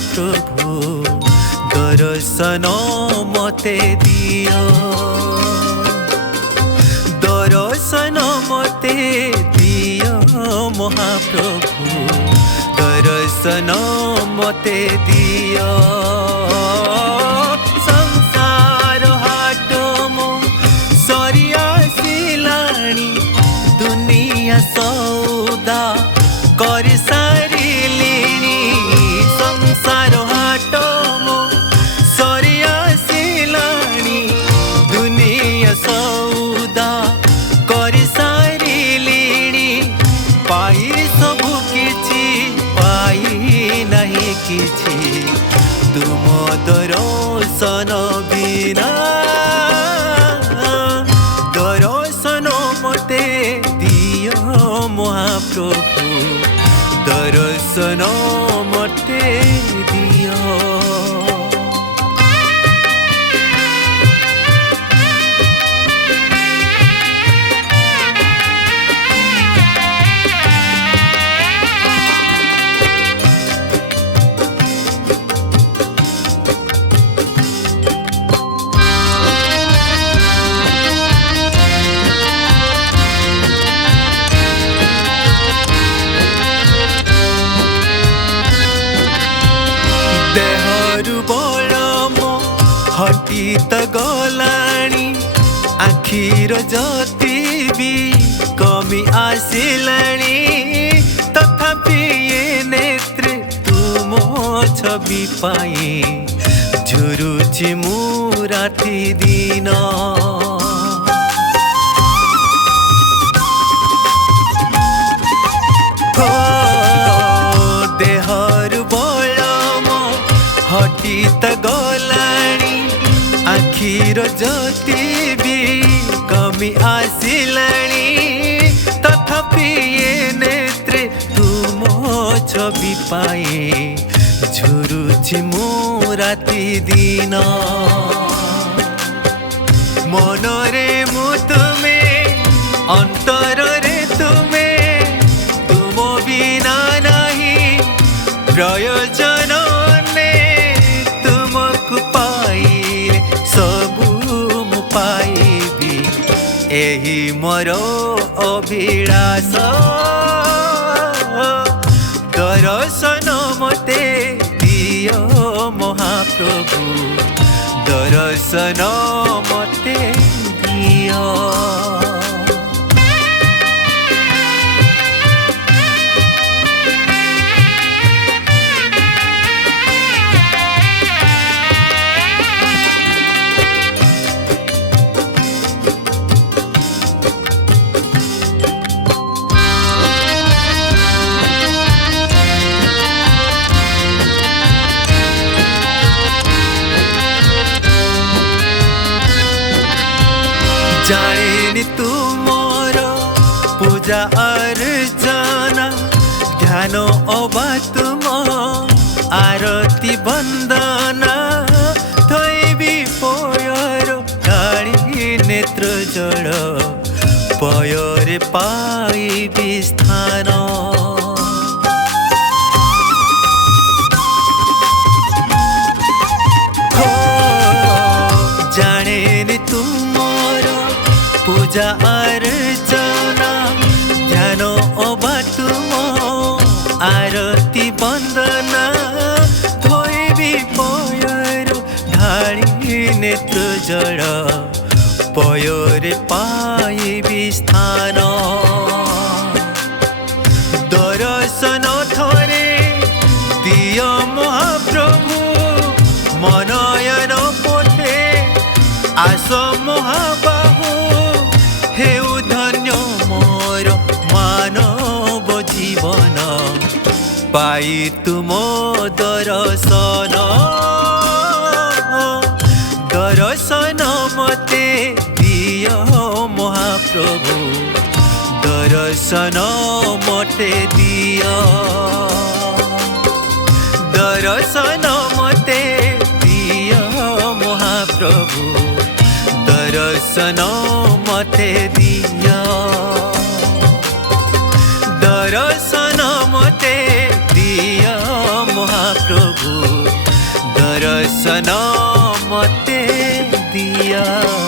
महाप्रभु दर्शन मते दियो दर्शन मते दियो महाप्रभु दर्शन मते दियो संसार हाट मो सरिया सिलाणी दुनिया सौदा कर सारिलिणी संसार हाट मो सरिया सिलाणी दुनिया सौदा कर सारिलिणी पाई सबु किछि पाई नहीं किछि तुम दर्शन बिना दर्शन मते दियो महाप्रभु दर्शन मते दियो देहरु बलम हटित गलाणी आखिर ज्योति भी कमी आसिलाणी तथापि ये नेत्रे तुम छवि पाई झुरुछि मु राति दिन देहरु हटित गलाणी आखिर ज्योति भी कमी आसिलाणी तथापि ये नेत्रे तुम छवि पाई झुरुछि मु राति दिन मनरे मु तुमे अंतरे तुमे तुम बिना नहीं प्रयोजन एही मोरो अभिलाष दर्शन मते दियो महाप्रभु दर्शन मते दियो जानी तुमर पूजा अर्चना ध्यान अबा तुम आरती वंदना थैबी पयर काली नेत्र जल पयर पाइबी स्थान जाने तुमर पूजा अर्चना ध्यान अबा तुम आरती वंदना थैबी पयर ढाली नेत्र जल पयर पाइबी स्थान दर्शन थरे दियो महाप्रभु मनयन पोते आस महाबाहु हेउ धन्य मोर मानव जीवन पाई तुम दर्शन दर्शन मते दियो महाप्रभु दर्शन मते दियो दर्शन मते दियो महाप्रभु दर्शन मते दियो दर्शन मते दियो महाप्रभु दर्शन मते दिया।